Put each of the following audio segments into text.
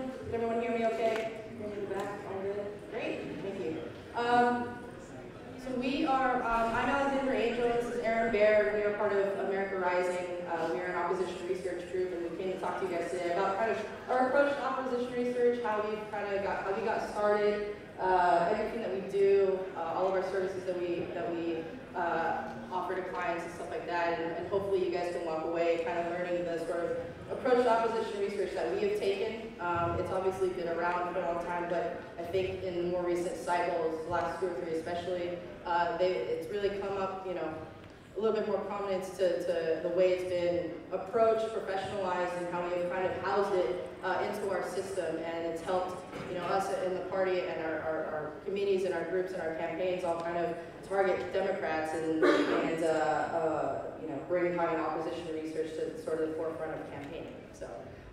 everyone? Can everyone hear me okay? Hear me in the back? All good? Great, thank you. So we are, I'm Alexander Angel, this is Aaron Baird. We are part of America Rising. We are an opposition research group, and we came to talk to you guys today about kind of our approach to opposition research, how we got started, everything that we do, all of our services that we offer to clients and stuff like that, and hopefully you guys can walk away kind of learning the sort of approach to opposition research that we have taken. It's obviously been around for a long time, but I think in more recent cycles, the last 2 or 3 especially, it's really come up, you know, a little bit more prominence to the way it's been approached, professionalized, and how we have kind of housed it into our system, and it's helped, you know, us in the party and our committees and our groups and our campaigns all kind of target Democrats and you know, bring kind of opposition research to sort of the forefront of campaigning. So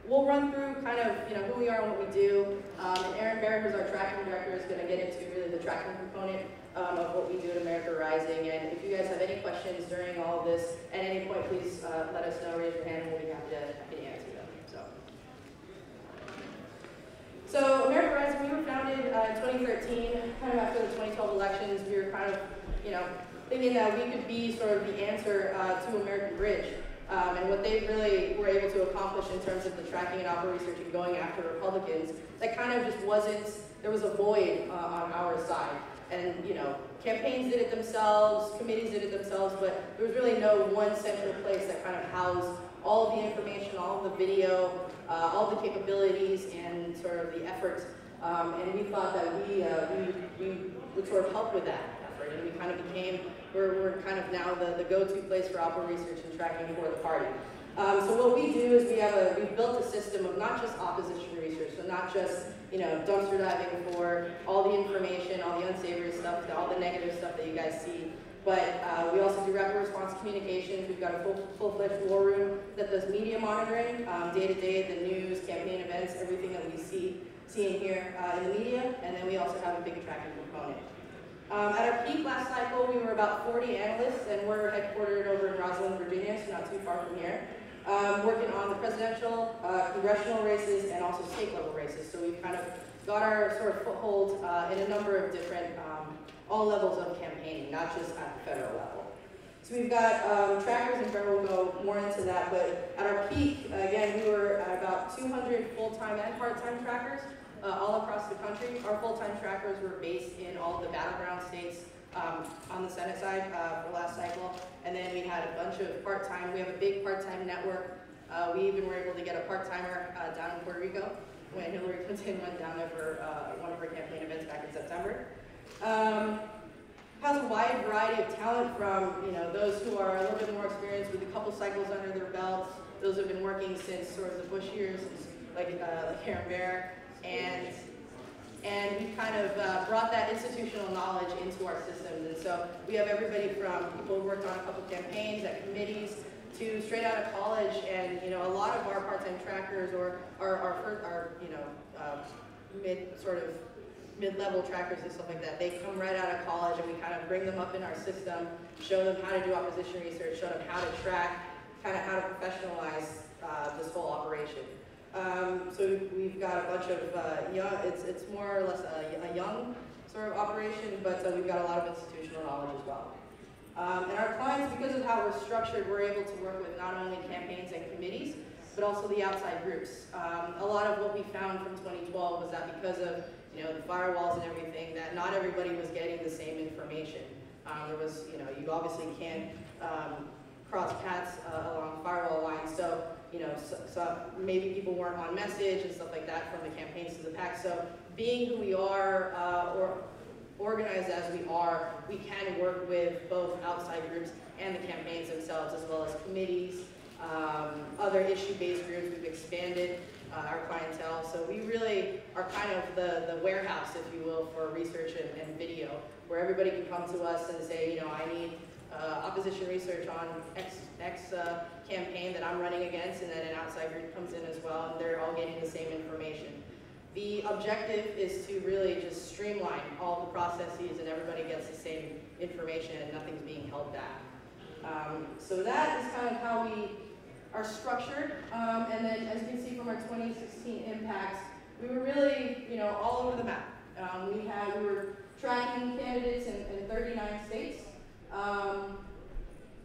we'll run through kind of, you know, who we are and what we do. And Aaron Baird, who's our tracking director, is going to get into really the tracking component of what we do at America Rising. And if you guys have any questions during all of this, at any point, please let us know, raise your hand, and we'll be happy to answer them. So America Rising, we were founded in 2013, kind of after the 2012 elections. We were kind of, you know, thinking that we could be sort of the answer to American Bridge. And what they really were able to accomplish in terms of the tracking and opera research and going after Republicans, that kind of just wasn't, there was a void on our side. And, you know, campaigns did it themselves, committees did it themselves, but there was really no one central place that kind of housed all of the information, all of the video, all the capabilities, and sort of the efforts. And we thought that we would sort of help with that effort, and we kind of became, we're kind of now the go-to place for opera research and tracking for the party. So what we do is we've built a system of not just opposition research, so not just, you know, dumpster diving for all the information, all the unsavory stuff, all the negative stuff that you guys see, but we also do rapid response communications. We've got a full-fledged war room that does media monitoring, day-to-day, the news, campaign events, everything that we see in here in the media, and then we also have a big tracking component. At our peak last cycle, we were about 40 analysts, and we're headquartered over in Rosalind, Virginia, so not too far from here, working on the presidential, congressional races, and also state-level races. So we've kind of got our sort of foothold in a number of different, all levels of campaigning, not just at the federal level. So we've got trackers, and Trevor will go more into that, but at our peak, again, we were at about 200 full-time and part-time trackers all across the country. Our full-time trackers were based in all of the battleground states on the Senate side for last cycle, and then we had a bunch of part-time. We have a big part-time network. We even were able to get a part-timer down in Puerto Rico when Hillary Clinton went down there for one of her campaign events back in September. Has a wide variety of talent from, you know, those who are a little bit more experienced with a couple cycles under their belts, those who have been working since sort of the Bush years, like Aaron Baird, and we kind of brought that institutional knowledge into our systems. And so we have everybody from people who worked on a couple campaigns at committees to straight out of college, and, you know, a lot of our part-time trackers or our you know, mid-level trackers and stuff like that, they come right out of college, and we kind of bring them up in our system, show them how to do opposition research, show them how to track, kind of how to professionalize this whole operation. So we've got a bunch of young, it's more or less a young sort of operation, but we've got a lot of institutional knowledge as well. And our clients, because of how we're structured, we're able to work with not only campaigns and committees, but also the outside groups. A lot of what we found from 2012 was that because of, you know, the firewalls and everything, that not everybody was getting the same information. There was, you know, you obviously can't cross paths along firewall lines, so, you know, so maybe people weren't on message and stuff like that from the campaigns to the PAC. So being who we are, or organized as we are, we can work with both outside groups and the campaigns themselves, as well as committees, other issue-based groups. We've expanded our clientele. So we really are kind of the warehouse, if you will, for research and video, where everybody can come to us and say, you know, I need opposition research on X campaign that I'm running against, and then an outside group comes in as well, and they're all getting the same information. The objective is to really just streamline all the processes, and everybody gets the same information, and nothing's being held back. So that is kind of how we are structured. And then, as you can see from our 2016 impacts, we were really, all over the map. We were tracking candidates in 39 states.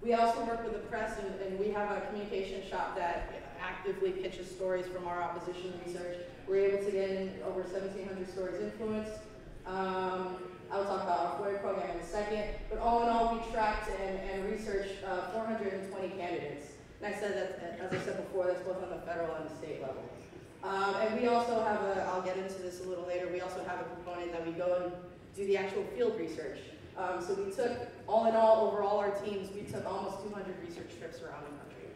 We also work with the press, and we have a communication shop that actively pitches stories from our opposition research. We're able to get in over 1,700 stories influenced. I'll talk about our FOIA program in a second, but all in all, we tracked and researched 420 candidates. And I said that, as I said before, that's both on the federal and the state level. And we also have I'll get into this a little later, we also have a component that we go and do the actual field research. So we took, all in all, over all our teams, we took almost 200 research trips around the country.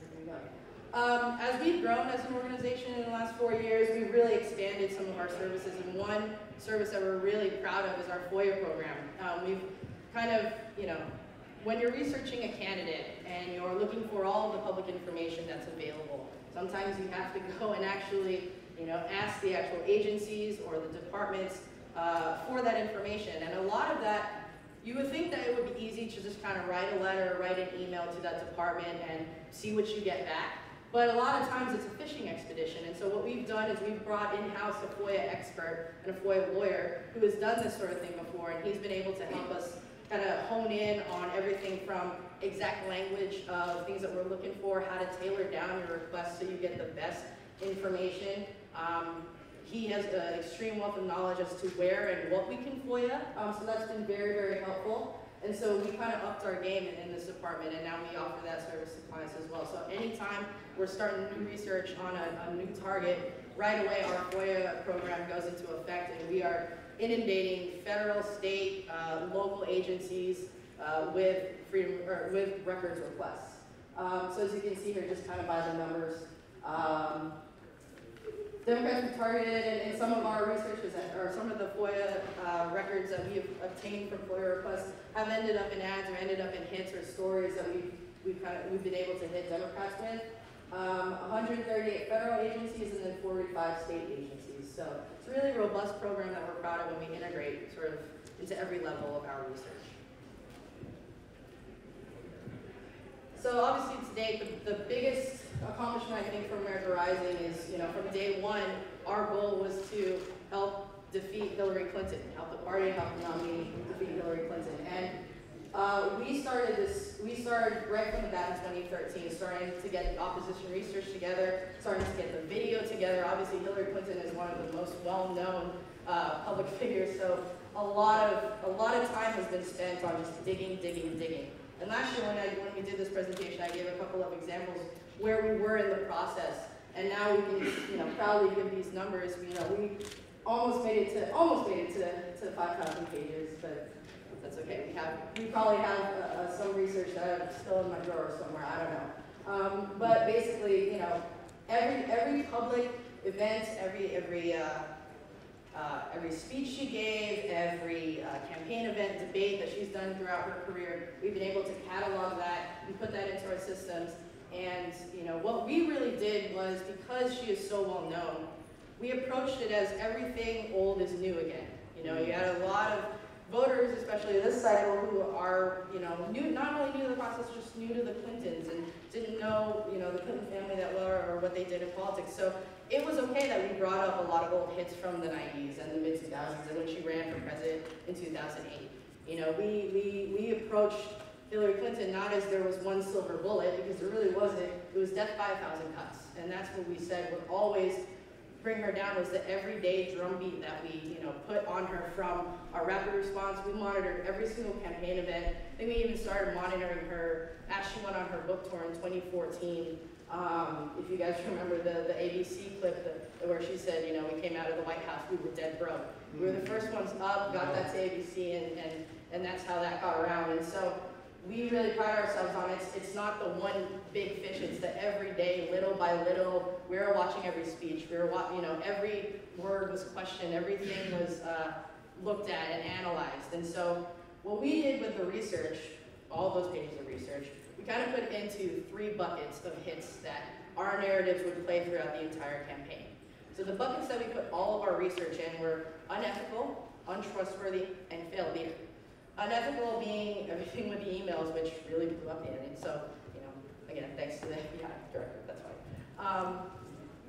There we go. As we've grown as an organization in the last 4 years, we've really expanded some of our services, and one service that we're really proud of is our FOIA program. We've kind of, when you're researching a candidate and you're looking for all of the public information that's available, sometimes you have to go and actually, ask the actual agencies or the departments for that information. And a lot of that, you would think that it would be easy to just kind of write a letter or write an email to that department and see what you get back. But a lot of times it's a fishing expedition. And so what we've done is we've brought in-house a FOIA expert and a FOIA lawyer who has done this sort of thing before, and he's been able to help us kind of hone in on everything from exact language of things that we're looking for, how to tailor down your request so you get the best information. He has an extreme wealth of knowledge as to where and what we can FOIA, so that's been very, very helpful. And so we kind of upped our game in this department, and now we offer that service to clients as well. So anytime we're starting new research on a new target, right away our FOIA program goes into effect, and we are inundating federal, state, local agencies with records requests. So as you can see here, just kind of by the numbers, Democrats we targeted in some of our researches, or some of the FOIA records that we've obtained from FOIA requests have ended up in ads or ended up in hits or stories that we've been able to hit Democrats with. 138 federal agencies and then 45 state agencies. So it's a really robust program that we're proud of when we integrate sort of into every level of our research. So obviously to date, the biggest accomplishment I think for America Rising is, from day one, our goal was to help defeat Hillary Clinton, help the party, help the nominee defeat Hillary Clinton. And we started right from the bat in 2013, starting to get the opposition research together, starting to get the video together. Obviously, Hillary Clinton is one of the most well-known public figures, so a lot of time has been spent on just digging. And last year when we did this presentation, I gave a couple of examples where we were in the process, and now we can proudly give these numbers. We almost made it to 5,000 pages, but that's okay. We probably have some research that I'm still in my drawer somewhere. I don't know. But basically, every public event, every speech she gave, every campaign event, debate that she's done throughout her career, we've been able to catalog that and put that into our systems. And what we really did was, because she is so well known, we approached it as everything old is new again. You had a lot of voters, especially this cycle, who are not only new to the process, just new to the Clintons and didn't know the Clinton family that well or what they did in politics. So it was okay that we brought up a lot of old hits from the 90s and the mid-2000s, and when she ran for president in 2008. We approached Hillary Clinton not as there was one silver bullet, because there really wasn't. It was death by 1,000 cuts, and that's what we said would always bring her down, was the everyday drumbeat that we put on her from our rapid response. We monitored every single campaign event. Then we even started monitoring her as she went on her book tour in 2014. If you guys remember the ABC clip where she said, we came out of the White House, we were dead broke. We were the first ones up, got that to ABC, and that's how that got around. And so we really pride ourselves on it. It's not the one big fish, it's the everyday, little by little. We were watching every speech. We were every word was questioned, everything was looked at and analyzed. And so what we did with the research, all those pages of research, we kind of put it into 3 buckets of hits that our narratives would play throughout the entire campaign. So the buckets that we put all of our research in were unethical, untrustworthy, and failed leader. Unethical being everything with the emails, which really blew up the internet. So, again, thanks to the FBI director, that's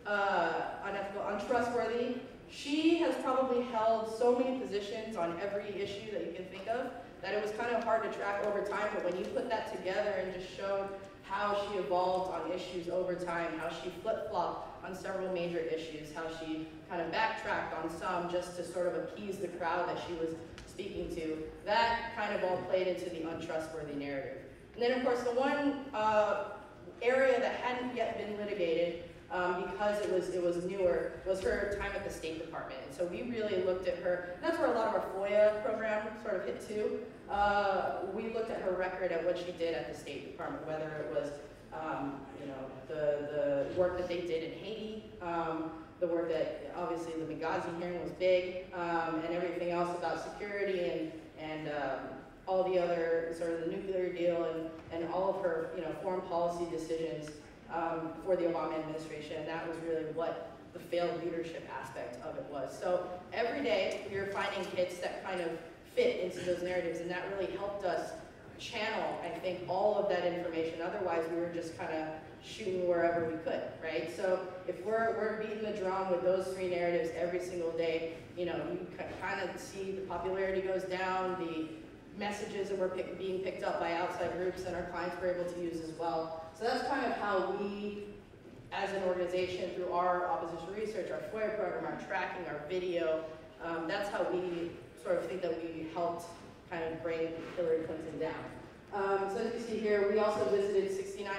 unethical, untrustworthy. She has probably held so many positions on every issue that you can think of that it was kind of hard to track over time, but when you put that together and just showed how she evolved on issues over time, how she flip-flopped on several major issues, how she kind of backtracked on some just to sort of appease the crowd that she was speaking to, that kind of all played into the untrustworthy narrative. And then of course the one area that hadn't yet been litigated because it was newer, was her time at the State Department. And so we really looked at her, and that's where a lot of our FOIA program sort of hit too. We looked at her record at what she did at the State Department, whether it was you know, the work that they did in Haiti, the work that, obviously the Benghazi hearing was big, and everything else about security and all the other, sort of the nuclear deal and all of her, you know, foreign policy decisions for the Obama administration, and that was really what the failed leadership aspect of it was. So every day we were finding hits that kind of fit into those narratives, and that really helped us channel, I think, all of that information. Otherwise, we were just kind of shooting wherever we could, right? So if we're beating the drum with those three narratives every single day, you know, you kind of see the popularity goes down, the messages that were being picked up by outside groups and our clients were able to use as well. So that's kind of how we, as an organization, through our opposition research, our FOIA program, our tracking, our video, that's how we sort of think that we helped kind of bring Hillary Clinton down. So as you see here, we also visited 69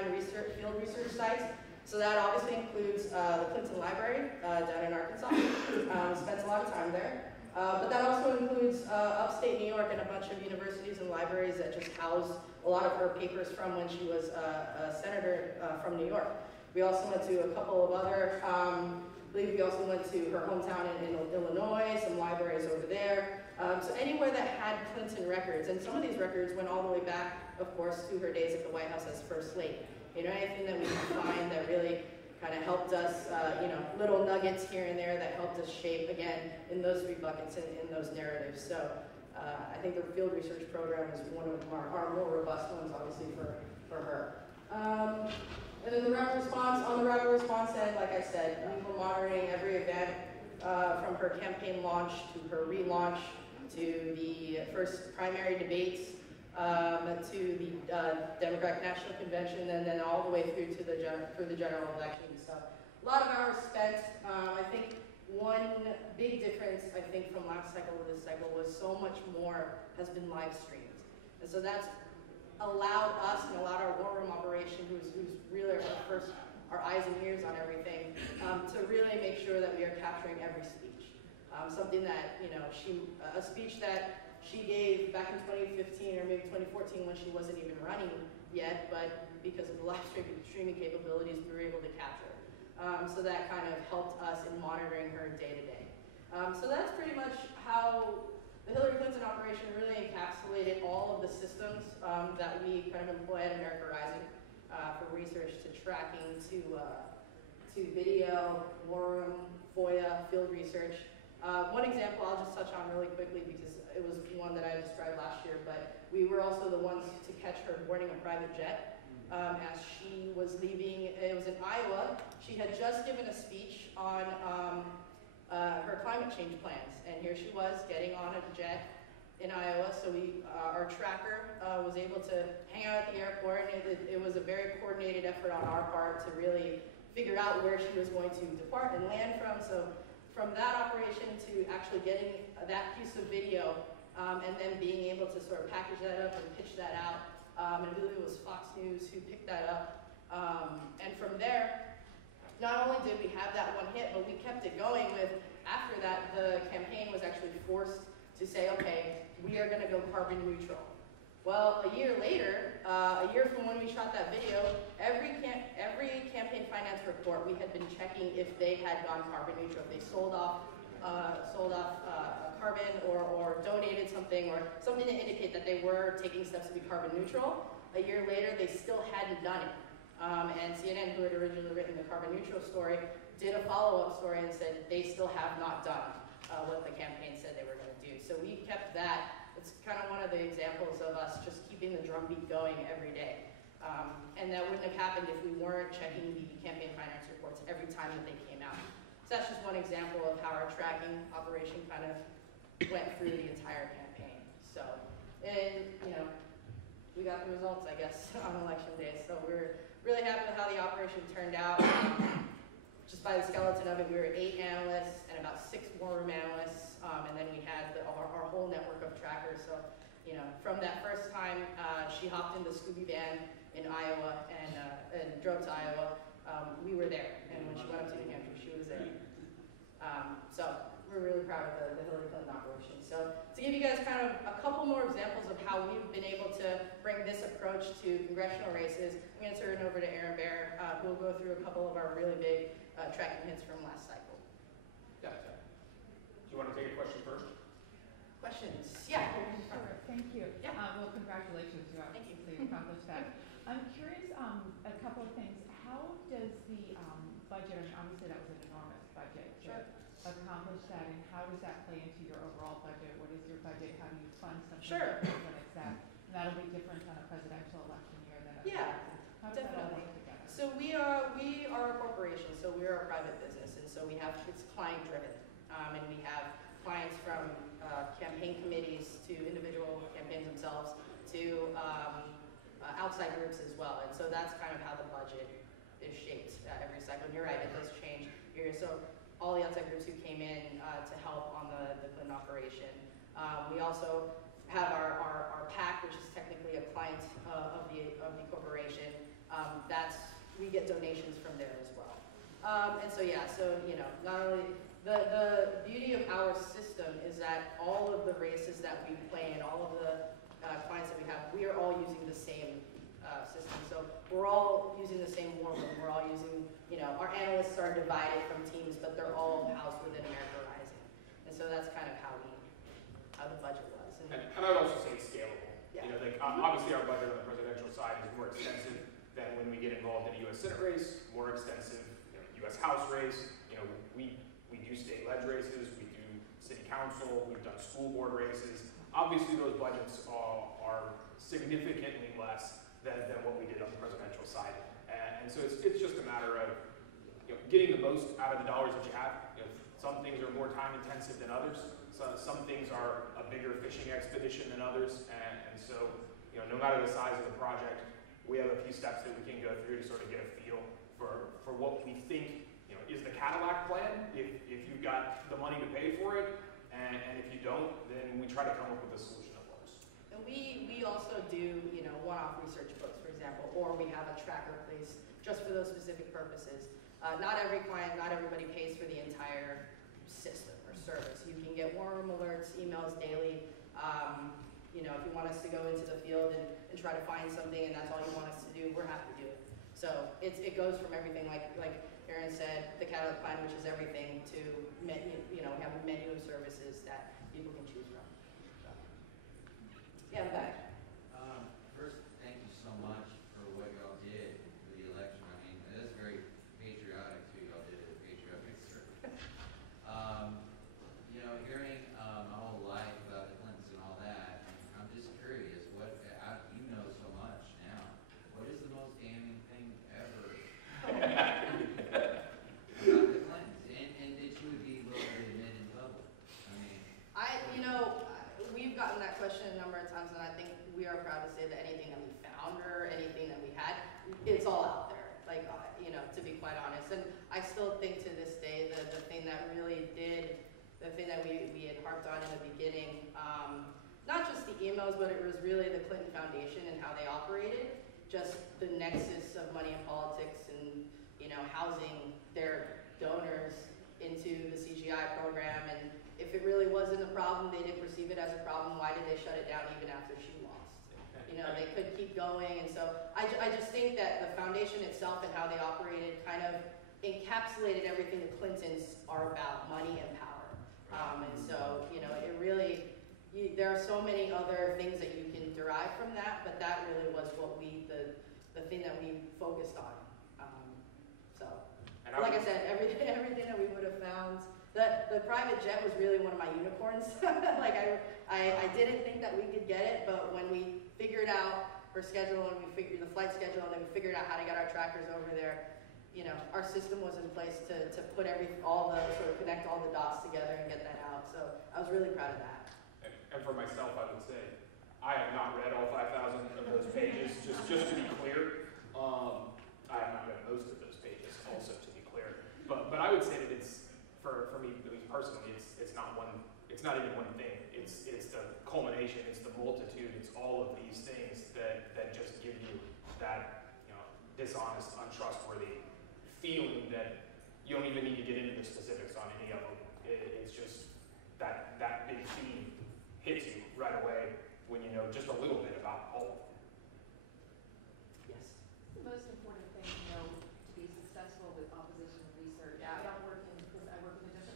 field research sites. So that obviously includes the Clinton Library down in Arkansas. Spent a lot of time there. But that also includes upstate New York and a bunch of universities and libraries that just house a lot of her papers from when she was a senator from New York. We also went to a couple of other, I believe we also went to her hometown in Illinois, some libraries over there. So anywhere that had Clinton records, and some of these records went all the way back, of course, to her days at the White House as First Lady. You know, anything that we could find that really kind of helped us, you know, little nuggets here and there that helped us shape, again, in those three buckets and in those narratives. So I think the field research program is one of our more robust ones, obviously, for her. And then the rapid response, on the rapid response end, like I said, we were monitoring every event from her campaign launch to her relaunch to the first primary debates to the Democratic National Convention, and then all the way through to the general election. So a lot of hours spent. I think one big difference, I think, from last cycle to this cycle was so much more has been live streamed. And so that's allowed us and allowed our war room operation, who's really our eyes and ears on everything, to really make sure that we are capturing every speech. Something that, you know, a speech that she gave back in 2015 or maybe 2014 when she wasn't even running yet, but because of the live streaming capabilities, we were able to capture. So that kind of helped us in monitoring her day to day. So that's pretty much how the Hillary Clinton operation really encapsulated all of the systems that we kind of employ at America Rising, from research to tracking to video, war room, FOIA, field research. One example I'll just touch on really quickly because it was one that I described last year, but we were also the ones to catch her boarding a private jet as she was leaving. It was in Iowa. She had just given a speech on her climate change plans, and here she was getting on a jet in Iowa. So our tracker was able to hang out at the airport, and it was a very coordinated effort on our part to really figure out where she was going to depart and land from. So from that operation to actually getting that piece of video and then being able to sort of package that up and pitch that out. And I believe it was Fox News who picked that up. And from there, not only did we have that one hit, but we kept it going with, after that, the campaign was actually forced to say, okay, we are going to go carbon neutral. Well, a year later, a year from when we shot that video, every campaign finance report, we had been checking if they had gone carbon neutral, if they sold off carbon or donated something or something to indicate that they were taking steps to be carbon neutral. A year later, they still hadn't done it. And CNN, who had originally written the carbon neutral story, did a follow-up story and said they still have not done what the campaign said they were going to do. So we kept that. It's kind of one of the examples of us just keeping the drumbeat going every day. And and that wouldn't have happened if we weren't checking the campaign finance reports every time that they came out. So that's just one example of how our tracking operation kind of went through the entire campaign. So, and you know, we got the results, I guess, on election day. So we're really happy with how the operation turned out. Just by the skeleton of it, we were 8 analysts and about 6 war room analysts, and then we had our whole network of trackers. So, you know, from that first time she hopped in the Scooby van in Iowa and drove to Iowa, we were there. And when she went up to New Hampshire, she was there. So we're really proud of the Hillary Clinton operation. So to give you guys kind of a couple more examples of how we've been able to bring this approach to congressional races, I'm going to turn it over to Aaron Bear, who will go through a couple of our really big tracking hits from last cycle. Yeah. Do you want to take a question first? Questions? Yeah. Sure, thank you. Yeah. Well, congratulations, you obviously accomplished that. I'm curious, a couple of things. How does the budget, I mean, obviously that was an enormous budget to accomplish that, and how does that play into your overall budget? What is your budget? How do you fund something like this when it's that? And that'll be different on a presidential election year than a how does that all work together? So we are a corporation, so we are a private business, and so it's client driven, and we have clients from campaign committees to individual campaigns themselves to outside groups as well. And so that's kind of how the budget is shaped every cycle. And you're right, it does change here. So all the outside groups who came in to help on the Clinton operation. We also have our PAC, which is technically a client of the corporation. We get donations from there as well. And so yeah, so you know, not only the beauty of our system is that all of the races that we play in, all of the clients that we have, we are all using the same system. So we're all using the same war room. We're all using, you know, our analysts are divided from teams, but they're all housed within America Rising. And so that's kind of how the budget was. And I would also say it's scalable. Yeah. You know, like, obviously our budget on the presidential side is more extensive than when we get involved in a U.S. Senate race, more extensive, you know, U.S. House race. You know, we do state leg races, we do city council, we've done school board races. Obviously those budgets are significantly less than what we did on the presidential side. And so it's just a matter of, you know, getting the most out of the dollars that you have. You know, some things are more time intensive than others. So some things are a bigger fishing expedition than others. And so, you know, no matter the size of the project, we have a few steps that we can go through to sort of get a feel for what we think, you know, is the Cadillac plan, if you've got the money to pay for it, and if you don't, then we try to come up with a solution that works. And we also do, you know, one-off research books, for example, or we have a tracker placed just for those specific purposes. Not every client, not everybody pays for the entire system or service. You can get war room alerts, emails daily. You know, if you want us to go into the field and try to find something and that's all you want us to do, we're happy to do it. So it goes from everything, like Aaron said, the Cadillac plan, which is everything, to you know, we have a menu of services that people can choose from. So. Yeah, in the back. First, thank you so much for what y'all did for the election. I mean, it is very patriotic too. Y'all did a patriotic service. You know, hearing my whole life about the Clintons and all that, I'm just curious. You know so much now. What is the most damning thing ever about the Clintons? And that you would be willing to admit in public? I mean, you know, we've gotten that question a number of times, and I think we are proud to say that anything that we found or anything that we had, it's all out there. Like, you know, to be quite honest. And I still think to this day that the thing that really did, the thing that we had harped on in the beginning, not just the emails, but it was really the Clinton Foundation and how they operated, just the nexus of money in politics and, you know, housing their donors into the CGI program. And if it really wasn't a problem, they didn't perceive it as a problem, why did they shut it down even after she lost? You know, they could keep going. And so I just think that the foundation itself and how they operated kind of encapsulated everything the Clintons are about, money and power. And so, you know, it really, there are so many other things that you can derive from that, but that really was what the thing that we focused on. So, like I said, everything that we would have found, the private jet was really one of my unicorns. Like I didn't think that we could get it, but when we figured out her schedule and we figured the flight schedule, and then we figured out how to get our trackers over there. You know, our system was in place to put all the, sort of connect all the dots together and get that out. So I was really proud of that. And for myself, I would say, I have not read all 5,000 of those pages, just to be clear. I have not read most of those pages, also to be clear. But I would say that it's, for me, at least personally, it's not even one thing. It's the culmination, it's the multitude, it's all of these things that just give you that, you know, dishonest, untrustworthy feeling that you don't even need to get into the specifics on any of them. It's just that big theme hits you right away when you know just a little bit about all of them. Yes. The most important thing, you know, to be successful with opposition research. Yeah. I work in a different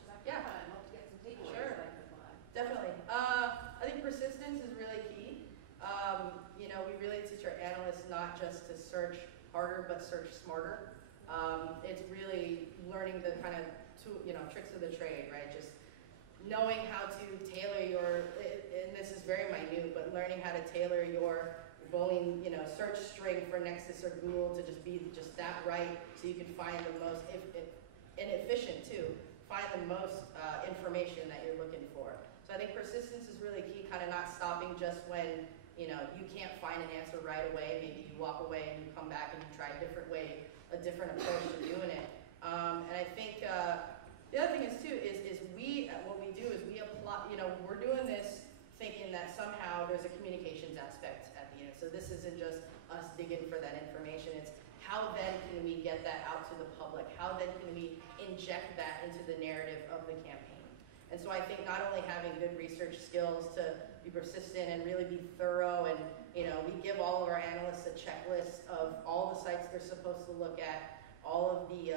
sector, Yeah. but I'd love to get some takeaways. Sure. Like the fly. Definitely. I think persistence is really key. You know, we really teach our analysts not just to search harder, but search smarter. It's really learning the kind of tricks of the trade, right? Just knowing how to tailor your, and this is very minute, but learning how to tailor your Boolean, search string for Nexus or Google to just be just that right, so you can find the most, and efficient too, find the most information that you're looking for. So I think persistence is really key, kind of not stopping just when, you can't find an answer right away. Maybe you walk away and you come back and you try a different approach to doing it. And I think the other thing is too, what we do is we apply, we're doing this thinking that somehow there's a communications aspect at the end. So this isn't just us digging for that information, it's how then can we get that out to the public? How then can we inject that into the narrative of the campaign? And so I think not only having good research skills to be persistent and really be thorough, and we give all of our analysts a checklist of all the sites they're supposed to look at, all of the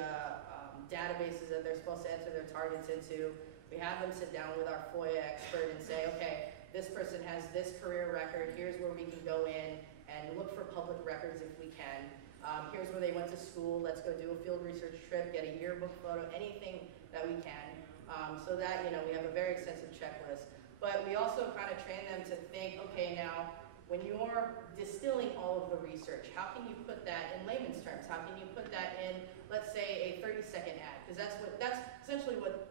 databases that they're supposed to enter their targets into. We have them sit down with our FOIA expert and say, okay, this person has this career record, here's where we can go in and look for public records if we can. Here's where they went to school, let's go do a field research trip, get a yearbook photo, anything that we can. So that, we have a very extensive checklist. But we also kind of train them to think, okay, now, when you're distilling all of the research, how can you put that in layman's terms? How can you put that in, let's say, a 30-second ad? Because that's essentially what,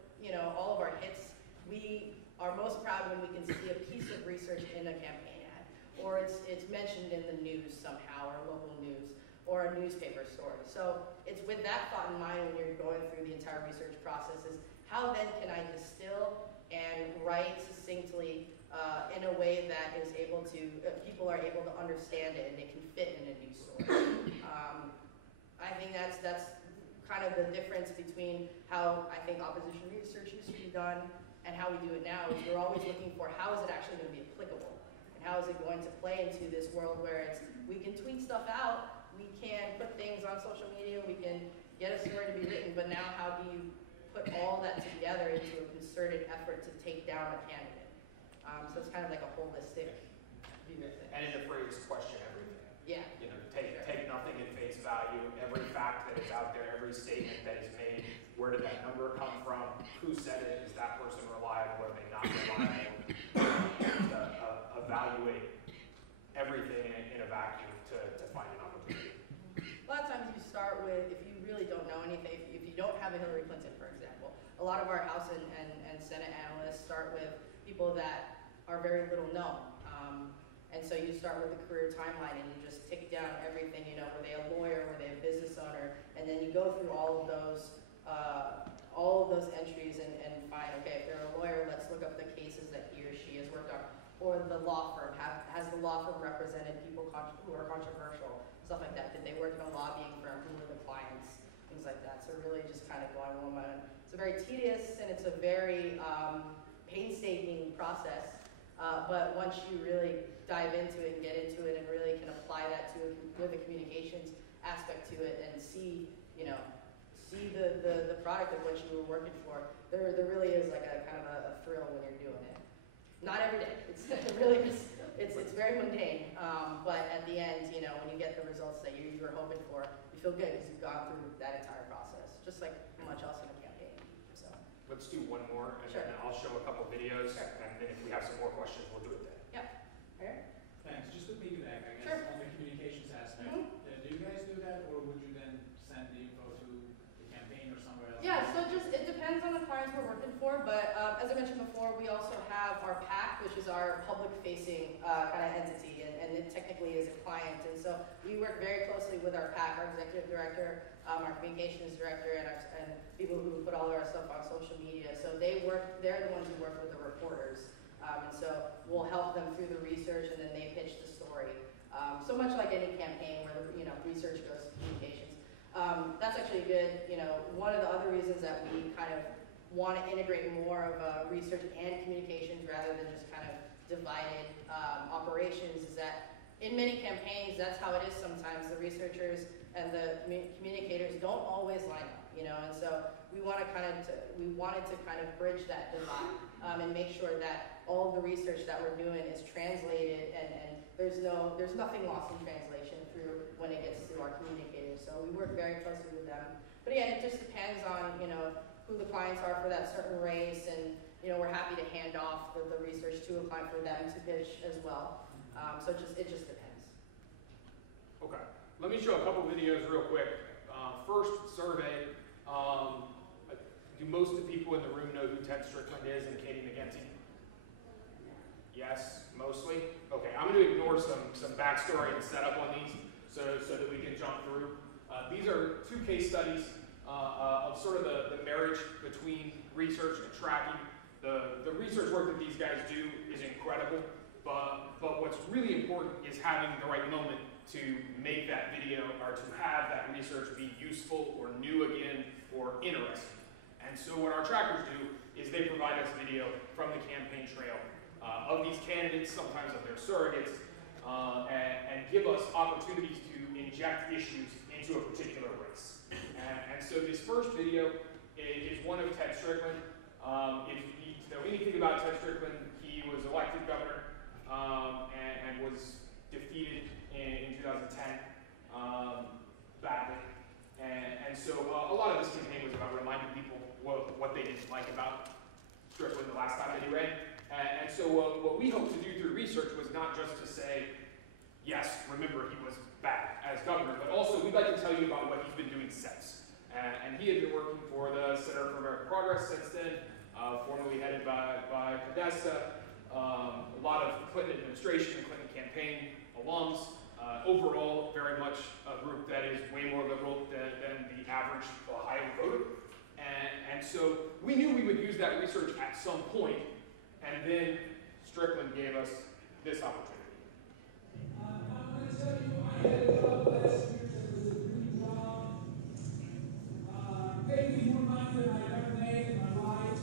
all of our hits, we are most proud when we can see a piece of research in a campaign ad. Or it's mentioned in the news somehow, or local news, or a newspaper story. So it's with that thought in mind when you're going through the entire research process is, how then can I distill and write succinctly in a way that is able to, people are able to understand it and it can fit in a news story. I think that's kind of the difference between how I think opposition research used to be done and how we do it now, is we're always looking for how is it actually going to be applicable, and how is it going to play into this world where we can tweet stuff out, we can put things on social media, we can get a story to be written, but now how do you put all that together into a concerted effort to take down a candidate? So it's kind of like a holistic view of things. And in the phrase, question everything. Yeah. Take nothing at face value. Every fact that is out there, every statement that is made, where did that number come from? Who said it? Is that person reliable? Are they not reliable? Evaluate everything in a vacuum to find an opportunity. A lot of times you start with, if you really don't know anything, if you don't have a Hillary Clinton, for example, a lot of our House and Senate analysts start with people that are very little known. And so you start with the career timeline and you just tick down everything, were they a lawyer, were they a business owner, and then you go through all of those entries and find, okay, if they're a lawyer, let's look up the cases that he or she has worked on. Or the law firm, has the law firm represented people who are controversial, stuff like that. Did they work in a lobbying firm? Who were the clients? Things like that. So really just kind of going one by one. It's a very tedious and it's a very painstaking process. But once you really dive into it and get into it and really can apply that with a communications aspect to it and see the product of what you were working for, there really is like a kind of a thrill when you're doing it. Not every day. It's really just, it's very mundane. But at the end, when you get the results that you were hoping for, you feel good because you've gone through that entire process, just like much else in a campaign. So Let's do one more, and Sure. then I'll show a couple videos, Sure. and then if we have some more questions, we'll do it then. yeah. All right. Thanks. Just to piggyback, I guess, Sure. on the more, we also have our PAC, which is our public-facing kind of entity, and it technically is a client. And so we work very closely with our PAC, our executive director, our communications director, and people who put all of our stuff on social media. So they're the ones who work with the reporters. And so we'll help them through the research, and then they pitch the story. So much like any campaign where the research goes to communications. That's actually good. One of the other reasons that we kind of want to integrate more of research and communications rather than just kind of divided operations is that in many campaigns, that's how it is sometimes. The researchers and the communicators don't always line up, and so we wanted to kind of bridge that divide and make sure that all the research that we're doing is translated and there's nothing lost in translation through when it gets to our communicators. So we work very closely with them. But again, it just depends on, who the clients are for that certain race, and we're happy to hand off the research to a client for them to pitch as well. So it just depends. Okay, let me show a couple videos real quick. First, survey. Do most of the people in the room know who Ted Strickland is and Katie McGinty? Yes, mostly? Okay, I'm going to ignore some backstory and setup on these so that we can jump through. These are two case studies of sort of the marriage between research and tracking. The research work that these guys do is incredible, but what's really important is having the right moment to make that video or to have that research be useful or new again or interesting. And so what our trackers do is they provide us video from the campaign trail of these candidates, sometimes of their surrogates, and give us opportunities to inject issues into a particular race. And so this first video is one of Ted Strickland. If you need to know anything about Ted Strickland, he was elected governor and was defeated in 2010 badly. And so a lot of this campaign was about reminding people what they didn't like about Strickland the last time that he ran. And so what we hoped to do through research was not just to say, yes, remember he was bad as governor, but also we'd like to tell you about what he's been doing since. And he had been working for the Center for American Progress since then, formerly headed by Podesta, a lot of Clinton administration and Clinton campaign alums. Overall, very much a group that is way more liberal than the average Ohio voter. And so we knew we would use that research at some point, and then Strickland gave us this opportunity. I'm going to tell you, I had a job last year that was a dream job. Paid me more money than I've ever made in my life.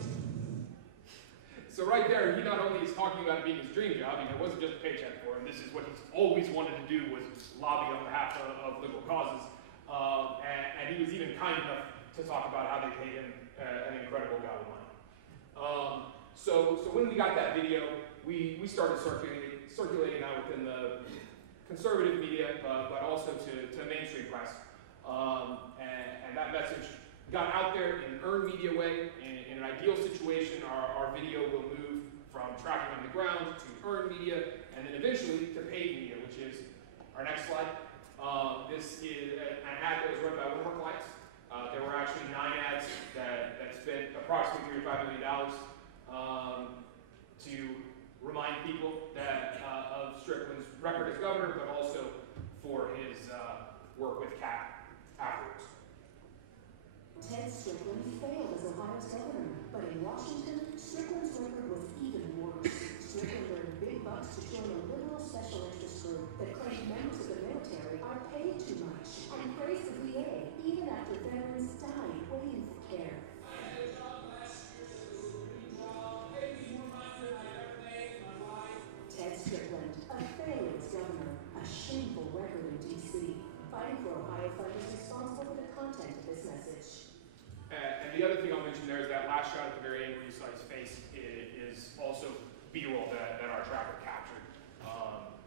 So right there, he not only is talking about it being his dream job, it wasn't just a paycheck for him. This is what he's always wanted to do, was lobby on behalf of liberal causes. And he was even kind enough to talk about how they paid him an incredible amount of money. So when we got that video, we started circulating out within the conservative media, but also to mainstream press. And that message got out there in an earned media way. In an ideal situation, our video will move from tracking on the ground to earned media, and then eventually to paid media, which is our next slide. This is an ad that was run by Woodwork Lights. There were actually 9 ads that spent approximately $3 to $5 million to remind people that of Strickland's record as governor, but also for his work with CAP afterwards. Ted Strickland failed as Ohio's governor, but in Washington, Strickland's record was even worse. Strickland earned big bucks to join a liberal special interest group that claimed members of the military are paid too much and praised the VA even after veterans died waiting for care. I had a job last year that was a dream job. Paid me more money than I've ever made in my life. Ted Strickland, a failure as governor, a shameful record in D.C. Fighting for Ohio funders responsible for the content of this message. And the other thing I'll mention there is that last shot at the very end where you saw his face is also B-roll that our tracker captured,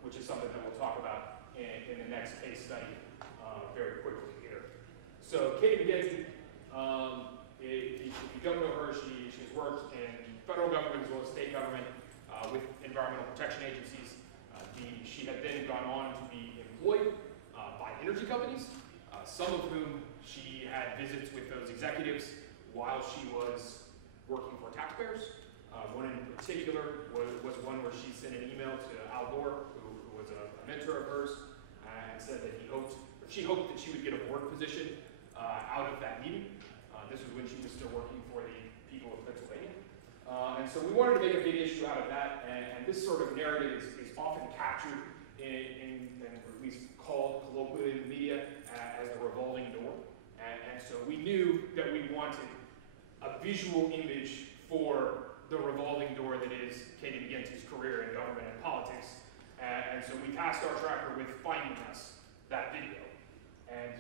which is something that we'll talk about in the next case study very quickly here. So Katie McGinty, if you don't know her, she's worked in federal government as well as state government with environmental protection agencies. She had then gone on to be employed by energy companies, some of whom she had visits with those executives while she was working for taxpayers. One in particular was one where she sent an email to Al Gore, who was a mentor of hers, and said that she hoped that she would get a board position out of that meeting. This was when she was still working for the people of Pennsylvania. And so we wanted to make a big issue out of that, and this sort of narrative is often captured and at least called colloquially in the media as the revolving door. And so we knew that we wanted a visual image for the revolving door that is Katie McGinty's career in government and politics. And so we tasked our tracker with finding us that video. And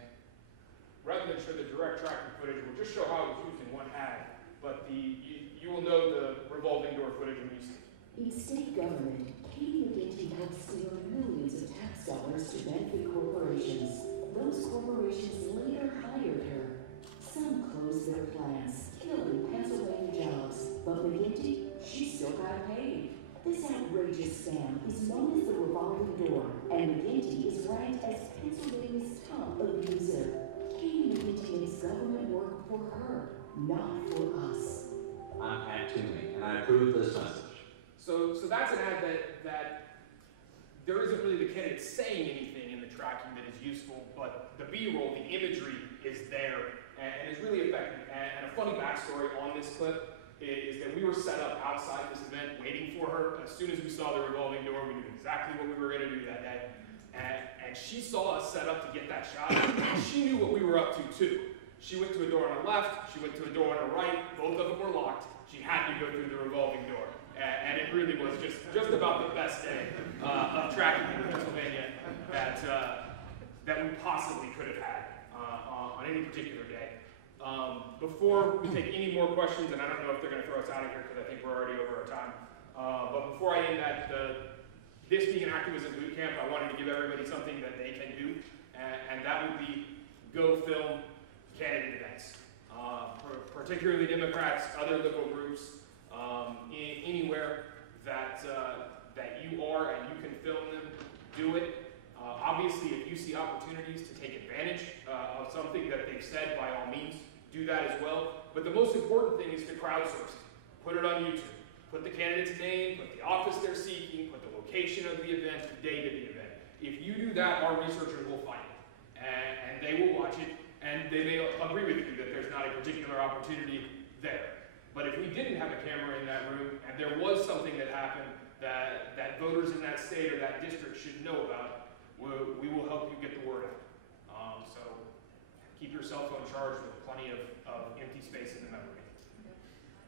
rather than show the direct tracking footage, we'll just show how it was used in one ad. But you will know the revolving door footage when you see it. In state government, Katie McGinty helped steal millions of tax dollars to benefit corporations. Those corporations later hired her. Some closed their plants, killing Pennsylvania jobs. But McGinty, she still got paid. This outrageous scam is known as the revolving door, and McGinty is ranked as Pennsylvania's top abuser. Katie McGinty makes government work for her, not for us. I'm Pat Toomey, and I approve this message. So that's an ad that there isn't really the candidate saying anything in the tracking that is useful, but the B-roll, the imagery is there and is really effective. And a funny backstory on this clip is that we were set up outside this event waiting for her. As soon as we saw the revolving door, we knew exactly what we were going to do that day. And she saw us set up to get that shot, and she knew what we were up to too. She went to a door on her left, she went to a door on her right, both of them were locked. She had to go through the revolving door. And it really was just about the best day of tracking in Pennsylvania that we possibly could have had on any particular day. Before we take any more questions, and I don't know if they're going to throw us out of here because I think we're already over our time, but before I end that, this being an activism boot camp, I wanted to give everybody something that they can do, and that would be go film candidate events. Particularly Democrats, other liberal groups, anywhere that you are and you can film them, do it. Obviously, if you see opportunities to take advantage of something that they've said, by all means, do that as well. But the most important thing is to crowdsource it. Put it on YouTube. Put the candidate's name, put the office they're seeking, put the location of the event, the date of the event. If you do that, our researchers will find it. And they will watch it, and they may agree with you that there's not a particular opportunity there. But if we didn't have a camera in that room, and there was something that happened that voters in that state or that district should know about, we will help you get the word out. So keep your cell phone charged with plenty of empty space in the memory.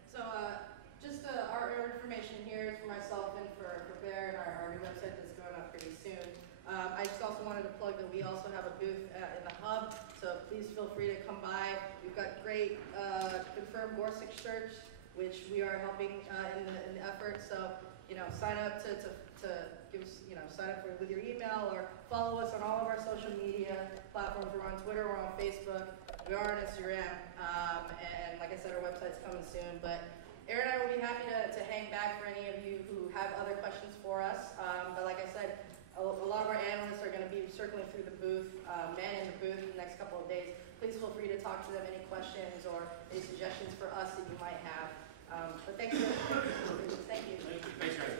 So just our information here is for myself and for Bear and our new website that's going up pretty soon. I just also wanted to plug that we also have a booth in the hub, so please feel free to come by. We've got great confirmed Gorsuch search, which we are helping in the effort. So sign up to give us, sign up with your email or follow us on all of our social media platforms. We're on Twitter, we're on Facebook, we are on Instagram, and like I said, our website's coming soon. But Aaron and I will be happy to hang back for any of you who have other questions for us. But like I said, a lot of our analysts are going to be circling through the booth, manning the booth in the next couple of days. Please feel free to talk to them, any questions or any suggestions for us that you might have. But thanks for Thank you. Thanks, guys.